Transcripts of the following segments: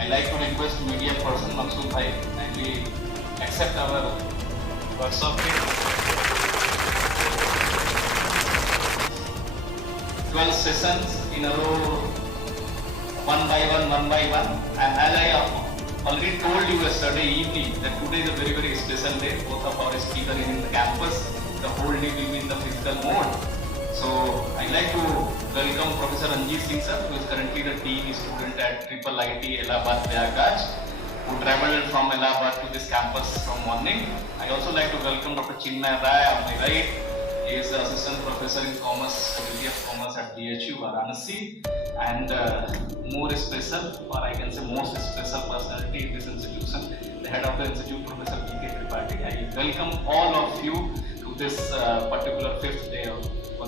I like to request media person Maksud Bhai kindly accept our workshop. 12 sessions in a row, one by one. And as I already told you yesterday evening that today is a very, very special day. Both of our speakers are in the campus. The whole day will be in the physical mode. So I'd like to welcome Professor Ranjit Singh sir, who is currently the dean student at IIIT Allahabad Prayagraj, who travelled from Allahabad to this campus from morning. I also like to welcome Dr. Chinmay Rai on my right. He is the assistant professor in commerce, faculty of commerce at DHU Varanasi, and more special, or I can say most special personality in this institution, the head of the institute, Professor B.K. Tripathi. I welcome all of you to this particular 5th day of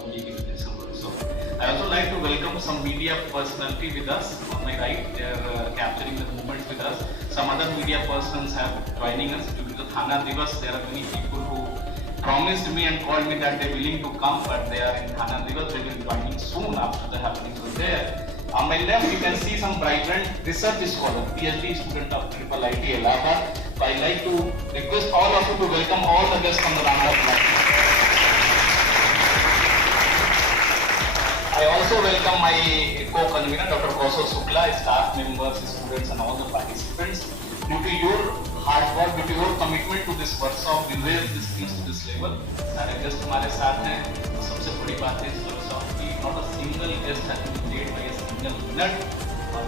meeting in December. So I also like to welcome some media personality with us on my right. They are capturing the movements with us. Some other media persons have joining us due to the Thana Divas. There are many people who promised me and called me that they're willing to come, but they are in Thana Divas. They will be joining soon after the happenings were there. On my left, you can see some vibrant research scholar, PhD student of IIIT Allahabad. So I like to request all of you to welcome all the guests from the Ramnath platform. I also welcome my co-convener, Dr. Kaushal Shukla, staff members, students, and all the participants. Due to your hard work, due to your commitment to this workshop, we were this things to this level. सारे guest हमारे साथ हैं. सबसे बड़ी बात है इस workshop की, not a single guest has been delayed by a single minute.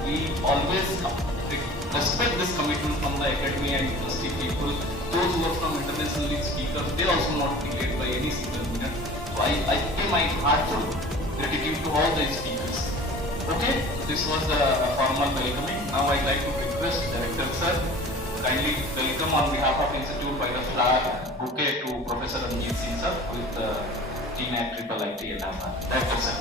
We always respect this commitment from the academy and university people. Those who are from international speakers, they also not delayed by any single minute. So I pay my heartful gratitude to all the speakers. Okay, this was the formal welcoming. Now I'd like to request Director Sir kindly welcome on behalf of Institute by the flower bouquet to Professor Ranjit Singh Sir with the Dean at IIIT Allahabad. Director Sir.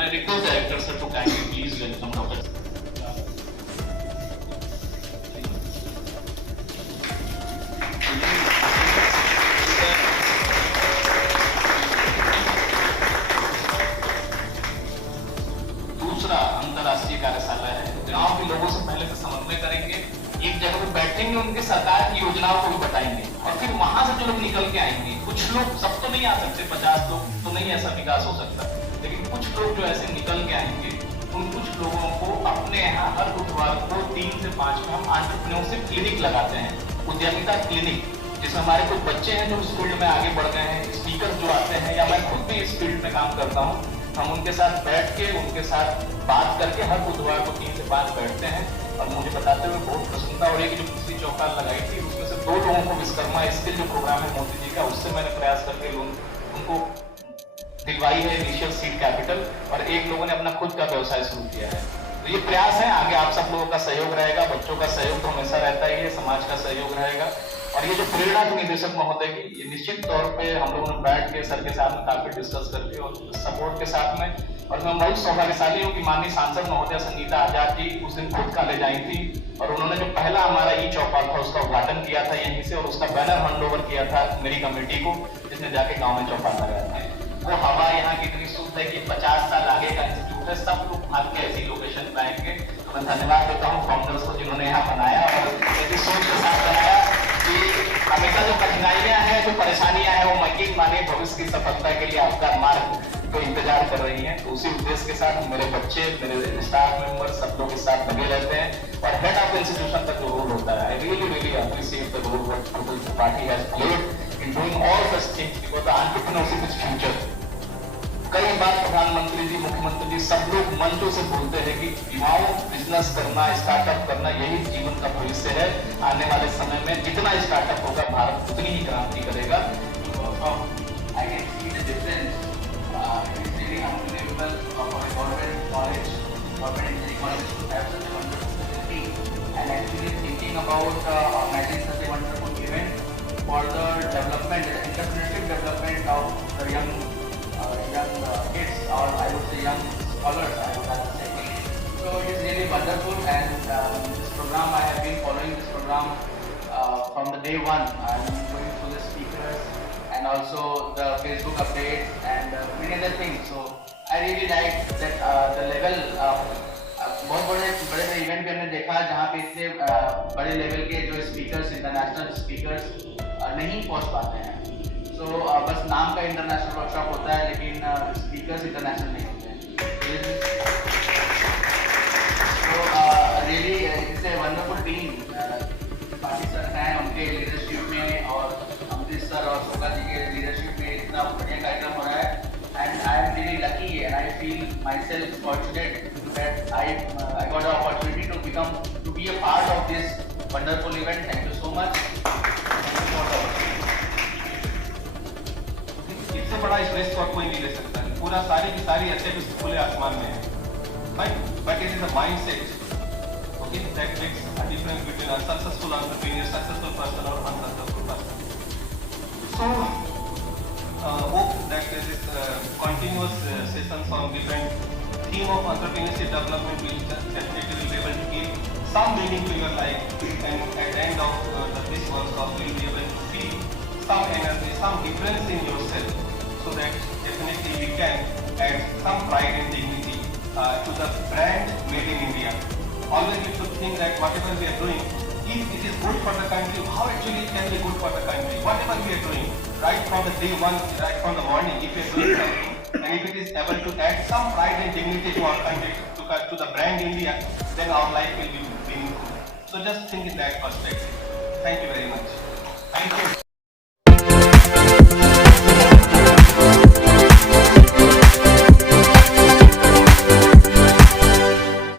I request Director Sir to kindly please welcome Dr. दूसरा अंतर्राष्ट्रीय कार्यशाला है. गांव के लोगों से पहले से समन्वय करेंगे, एक जगह पे बैठेंगे, उनके सरकार की योजनाओं को भी बताएंगे, और फिर वहां से जो लोग निकल के आएंगे, कुछ लोग, सब तो नहीं आ सकते, 50 लोग तो नहीं ऐसा विकास हो सकता, लेकिन कुछ लोग जो ऐसे निकल के आएंगे, उन कुछ लोगों को अपने यहाँ हर बुधवार को 3 से 5 में हम एंटरप्रेन्योरशिप क्लिनिक लगाते हैं, उद्यमिता क्लिनिक, जिसमें हमारे कुछ बच्चे हैं जो इस फील्ड में आगे बढ़ गए हैं, स्पीकर जो आते हैं, या मैं खुद भी इस फील्ड में काम करता हूँ, हम उनके साथ बैठ के, उनके साथ बात करके हर बुधवार को 3 से 5 बैठते हैं, और मुझे बताते हुए बहुत प्रसन्नता हो रही है कि जो पिछली चौपाल लगाई थी उसमें से 2 लोगों को विश्वकर्मा स्किल जो प्रोग्राम है मोदी जी का, उससे मैंने प्रयास करके उनको दिलवाई है इनिशियल सीड कैपिटल, और एक लोगों ने अपना खुद का व्यवसाय शुरू किया है. तो ये प्रयास है, आगे आप सब लोगों का सहयोग रहेगा, बच्चों का सहयोग तो हमेशा रहता ही है, समाज का सहयोग रहेगा, और ये जो प्रेरणा थी निदेशक महोदय की, ये निश्चित तौर पे हम लोगों ने बैठ के सर के साथ में काफी डिस्कस करके और सपोर्ट के साथ में, और मैं बहुत सौभाग्यशाली हूँ कि माननीय सांसद महोदय संगीता आजाद जी उस दिन खुद कॉलेज आई थी, और उन्होंने जो पहला हमारा ई चौपाल था उसका उद्घाटन किया था यहीं से, और उसका बैनर हैंड ओवर किया था मेरी कमेटी को, जिसने जाके गाँव में चौपाल लगाया था. वो हवा यहाँ की इतनी शुद्ध है कि 50 साल आगे का इंस्टीट्यूट है, सब लोग भाग के ऐसी लोकेशन पे आएंगे. तो मैं धन्यवाद देता हूँ फाउंडर्स को जिन्होंने यहाँ बनाया और ऐसी सोच के साथ बनाया कि हमेशा जो कठिनाइयाँ हैं, जो परेशानियाँ हैं, वो यकीन मानिए भविष्य की सफलता के लिए आपका मार्ग को इंतजार कर रही हैं. तो उसी उद्देश्य के साथ मेरे बच्चे, मेरे स्टाफ मेंबर सब लोग इस साथ लगे रहते हैं, और हेड ऑफ इंस्टीट्यूशन का जो रोल होता है, I really appreciate the role what Professor Tripathi has played in doing all such things because the entrepreneurship is future. कई बार प्रधानमंत्री जी, मुख्यमंत्री जी, सब लोग मंचों से बोलते हैं कि युवाओं बिजनेस करना, स्टार्टअप करना यही जीवन का भविष्य है. आने वाले समय में जितना स्टार्टअप होगा भारत उतनी ही क्रांति करेगा. I can see the difference. It is really unbelievable for a government college about organizing such a wonderful event for the development, entrepreneurship development of the young kids, or I would say young scholars, I would rather say. So it is really wonderful, and this program, I have been following this program from the day one. I'm going through the speakers and also the Facebook updates and many other things. So I really like that the level बहुत बड़े event भी हमने देखा जहाँ पे इतने बड़े level के जो स्पीकर्स, इंटरनेशनल स्पीकर्स नहीं पहुँच पाते हैं. सो बस नाम का इंटरनेशनल वर्कशॉप होता है, लेकिन स्पीकर्स इंटरनेशनल नहीं होते हैं. तो really it's a wonderful team. Patil sir हैं, उनके लीडरशिप में, और अमृत सर और शोका जी के लीडरशिप में इतना बढ़िया कार्यक्रम हो रहा है. And I am really lucky, and I feel myself fortunate that I got the opportunity to be a part of this wonderful event. Thank you so much. इससे बड़ा स्ट्रेस तो कोई नहीं ले सकता है. पूरा सारी की सारी एसेट्स खुले आसमान में है, but it is a mindset, okay, that makes a difference between a successful entrepreneur, successful person, or unsuccessful person. So hope that this continuous sessions on different theme of entrepreneurship development will definitely be able to give some meaning to your life, and at the end of this workshop you will be able to feel some energy, some difference in yourself, so that definitely we can add some pride and dignity to the brand made in India. Always we should think that whatever we are doing, if it is good for the country, how actually it can be good for the country. Whatever we are doing, right from the day one, right from the morning, if we are doing something, and if it is able to add some pride and dignity to our country, to the brand India, then our life will be meaningful. So just think in that perspective. Thank you very much. Thank you.